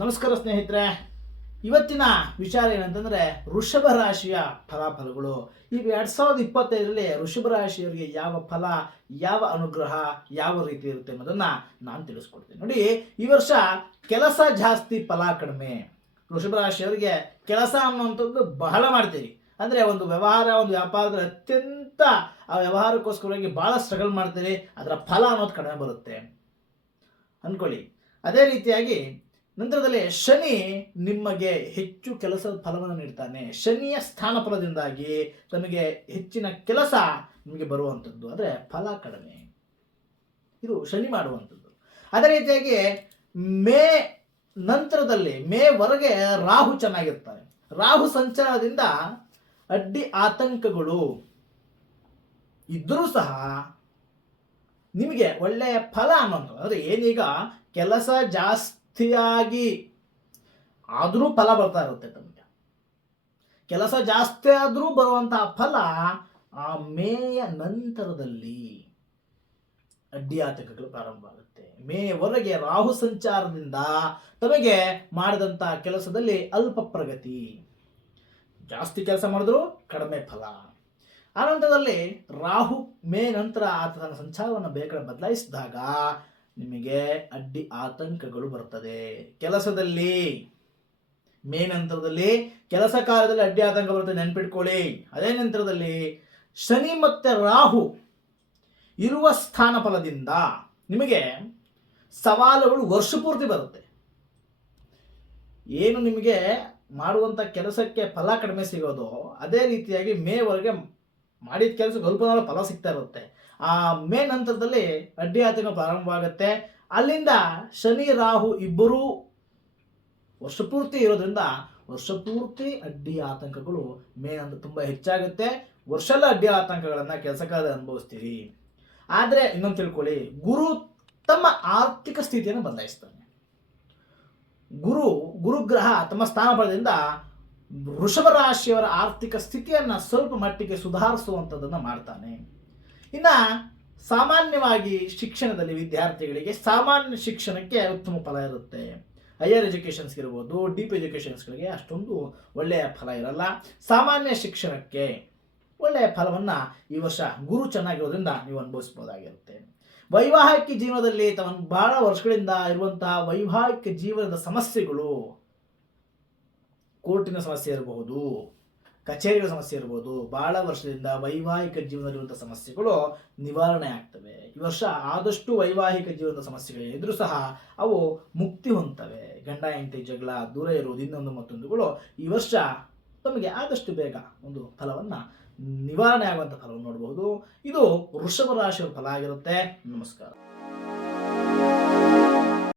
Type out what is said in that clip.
ನಮಸ್ಕಾರ ಸ್ನೇಹಿತರೆ. ಇವತ್ತಿನ ವಿಚಾರ ಏನಂತಂದ್ರೆ ವೃಷಭ ರಾಶಿಯ ಫಲಾಫಲಗಳು. ಈಗ ಎರಡು ಸಾವಿರದ ಇಪ್ಪತ್ತೈದರಲ್ಲಿ ವೃಷಭ ರಾಶಿಯವರಿಗೆ ಯಾವ ಫಲ, ಯಾವ ಅನುಗ್ರಹ, ಯಾವ ರೀತಿ ಇರುತ್ತೆ ಅನ್ನೋದನ್ನ ನಾನು ತಿಳಿಸ್ಕೊಡ್ತೀನಿ. ನೋಡಿ, ಈ ವರ್ಷ ಕೆಲಸ ಜಾಸ್ತಿ, ಫಲ ಕಡಿಮೆ. ವೃಷಭ ರಾಶಿಯವರಿಗೆ ಕೆಲಸ ಅನ್ನುವಂಥದ್ದು ಬಹಳ ಮಾಡ್ತೀರಿ. ಅಂದ್ರೆ ಒಂದು ವ್ಯವಹಾರ, ಒಂದು ವ್ಯಾಪಾರದಲ್ಲಿ ಅತ್ಯಂತ ಆ ವ್ಯವಹಾರಕ್ಕೋಸ್ಕರವಾಗಿ ಬಹಳ ಸ್ಟ್ರಗಲ್ ಮಾಡ್ತೀರಿ, ಅದರ ಫಲ ಅನ್ನೋದು ಕಡಿಮೆ ಬರುತ್ತೆ. ಅಂದ್ಕೊಳ್ಳಿ ಅದೇ ರೀತಿಯಾಗಿ ನಂತರದಲ್ಲಿ ಶನಿ ನಿಮಗೆ ಹೆಚ್ಚು ಕೆಲಸದ ಫಲವನ್ನು ನೀಡ್ತಾನೆ. ಶನಿಯ ಸ್ಥಾನ ಫಲದಿಂದಾಗಿ ತಮಗೆ ಹೆಚ್ಚಿನ ಕೆಲಸ ನಿಮಗೆ ಬರುವಂಥದ್ದು. ಅಂದರೆ ಫಲ ಕಡಿಮೆ. ಇದು ಶನಿ ಮಾಡುವಂಥದ್ದು. ಅದೇ ರೀತಿಯಾಗಿ ಮೇ ನಂತರದಲ್ಲಿ ಮೇವರೆಗೆ ರಾಹು ಚೆನ್ನಾಗಿರ್ತಾರೆ ರಾಹು ಸಂಚಾರದಿಂದ ಅಡ್ಡಿ ಆತಂಕಗಳು ಇದ್ದರೂ ಸಹ ನಿಮಗೆ ಒಳ್ಳೆಯ ಫಲ ಅನ್ನೋದು. ಅಂದರೆ ಏನೀಗ ಕೆಲಸ ಜಾಸ್ತಿಯಾಗಿ ಆದರೂ ಫಲ ಬರ್ತಾ ಇರುತ್ತೆ ತಮಗೆ. ಕೆಲಸ ಜಾಸ್ತಿ ಆದರೂ ಬರುವಂತಹ ಫಲ ಆ ಮೇಯ ನಂತರದಲ್ಲಿ ಅಡ್ಡಿ ಆತಂಕಗಳು ಪ್ರಾರಂಭ ಆಗುತ್ತೆ. ಮೇವರೆಗೆ ರಾಹು ಸಂಚಾರದಿಂದ ತಮಗೆ ಮಾಡಿದಂಥ ಕೆಲಸದಲ್ಲಿ ಅಲ್ಪ ಪ್ರಗತಿ. ಜಾಸ್ತಿ ಕೆಲಸ ಮಾಡಿದ್ರು ಕಡಿಮೆ ಫಲ. ಆನಂತರದಲ್ಲಿ ರಾಹು ಮೇ ನಂತರ ಆತ ತನ್ನ ಸಂಚಾರವನ್ನು ಬೇಕಾದ ಬದಲಾಯಿಸಿದಾಗ ನಿಮಗೆ ಅಡ್ಡಿ ಆತಂಕಗಳು ಬರ್ತದೆ. ಕೆಲಸದಲ್ಲಿ, ಮೇ ನಂತರದಲ್ಲಿ ಕೆಲಸ ಕಾಲದಲ್ಲಿ ಅಡ್ಡಿ ಆತಂಕ ಬರುತ್ತೆ, ನೆನ್ಪಿಟ್ಕೊಳ್ಳಿ. ಅದೇ ನಂತರದಲ್ಲಿ ಶನಿ ಮತ್ತೆ ರಾಹು ಇರುವ ಸ್ಥಾನ ಫಲದಿಂದ ನಿಮಗೆ ಸವಾಲುಗಳು ವರ್ಷ ಪೂರ್ತಿ ಬರುತ್ತೆ. ಏನು ನಿಮಗೆ ಮಾಡುವಂಥ ಕೆಲಸಕ್ಕೆ ಫಲ ಕಡಿಮೆ ಸಿಗೋದು, ಅದೇ ರೀತಿಯಾಗಿ ಮೇವರೆಗೆ ಮಾಡಿದ ಕೆಲಸಕ್ಕೆ ಸ್ವಲ್ಪ ನಾಳು ಫಲ ಸಿಗ್ತಾ ಇರುತ್ತೆ. ಆ ಮೇ ನಂತರದಲ್ಲಿ ಅಡ್ಡಿ ಆತಂಕ ಪ್ರಾರಂಭವಾಗುತ್ತೆ ಅಲ್ಲಿಂದ ಶನಿ, ರಾಹು ಇಬ್ಬರೂ ವರ್ಷಪೂರ್ತಿ ಇರೋದ್ರಿಂದ ವರ್ಷಪೂರ್ತಿ ಅಡ್ಡಿ ಆತಂಕಗಳು ಮೇ ನಂತರ ತುಂಬ ಹೆಚ್ಚಾಗುತ್ತೆ. ವರ್ಷಲ್ಲ ಅಡ್ಡಿ ಆತಂಕಗಳನ್ನು ಕಾಲದ ಅನುಭವಿಸ್ತೀರಿ. ಆದರೆ ಇನ್ನೊಂದು ತಿಳ್ಕೊಳ್ಳಿ, ಗುರು ತಮ್ಮ ಆರ್ಥಿಕ ಸ್ಥಿತಿಯನ್ನು ಬದಲಾಯಿಸ್ತಾನೆ ಗುರು, ಗುರುಗ್ರಹ ತಮ್ಮ ಸ್ಥಾನ ಬಲದಿಂದ ವೃಷಭ ರಾಶಿಯವರ ಆರ್ಥಿಕ ಸ್ಥಿತಿಯನ್ನು ಸ್ವಲ್ಪ ಮಟ್ಟಿಗೆ ಸುಧಾರಿಸುವಂಥದ್ದನ್ನು ಮಾಡ್ತಾನೆ. ಇನ್ನ ಸಾಮಾನ್ಯವಾಗಿ ಶಿಕ್ಷಣದಲ್ಲಿ ವಿದ್ಯಾರ್ಥಿಗಳಿಗೆ ಸಾಮಾನ್ಯ ಶಿಕ್ಷಣಕ್ಕೆ ಉತ್ತಮ ಫಲ ಇರುತ್ತೆ. ಹೈಯರ್ ಎಜುಕೇಷನ್ಸ್ ಇರ್ಬೋದು ಡೀಪ್ ಎಜುಕೇಷನ್ಸ್ಗಳಿಗೆ ಅಷ್ಟೊಂದು ಒಳ್ಳೆಯ ಫಲ ಇರಲ್ಲ. ಸಾಮಾನ್ಯ ಶಿಕ್ಷಣಕ್ಕೆ ಒಳ್ಳೆಯ ಫಲವನ್ನು ಈ ವರ್ಷ ಗುರು ಚೆನ್ನಾಗಿರೋದ್ರಿಂದ ನೀವು ಅನುಭವಿಸ್ಬೋದಾಗಿರುತ್ತೆ ವೈವಾಹಿಕ ಜೀವನದಲ್ಲಿ ತಮ್ಮ ಬಹಳ ವರ್ಷಗಳಿಂದ ಇರುವಂತಹ ವೈವಾಹಿಕ ಜೀವನದ ಸಮಸ್ಯೆಗಳು ಕೋರ್ಟಿನ ಸಮಸ್ಯೆ ಇರಬಹುದು, ಕಚೇರಿಗಳ ಸಮಸ್ಯೆ ಇರ್ಬೋದು ಬಹಳ ವರ್ಷದಿಂದ ವೈವಾಹಿಕ ಜೀವನದಲ್ಲಿರುವಂಥ ಸಮಸ್ಯೆಗಳು ನಿವಾರಣೆ ಆಗ್ತವೆ. ಈ ವರ್ಷ ಆದಷ್ಟು ವೈವಾಹಿಕ ಜೀವನದ ಸಮಸ್ಯೆಗಳು ಎದುರು ಸಹ ಅವು ಮುಕ್ತಿ ಹೊಂದ್ತವೆ. ಗಂಡ, ಹೆಂಡತಿ ಜಗಳ ದೂರ ಇರುವುದು ಇನ್ನೊಂದು ಮತ್ತೊಂದುಗಳು ಈ ವರ್ಷ ತಮಗೆ ಆದಷ್ಟು ಬೇಗ ಒಂದು ಫಲವನ್ನು ನಿವಾರಣೆ ಆಗುವಂಥ ಫಲವನ್ನು ನೋಡಬಹುದು. ಇದು ವೃಷಭ ರಾಶಿಯ ಫಲ ಆಗಿರುತ್ತೆ. ನಮಸ್ಕಾರ.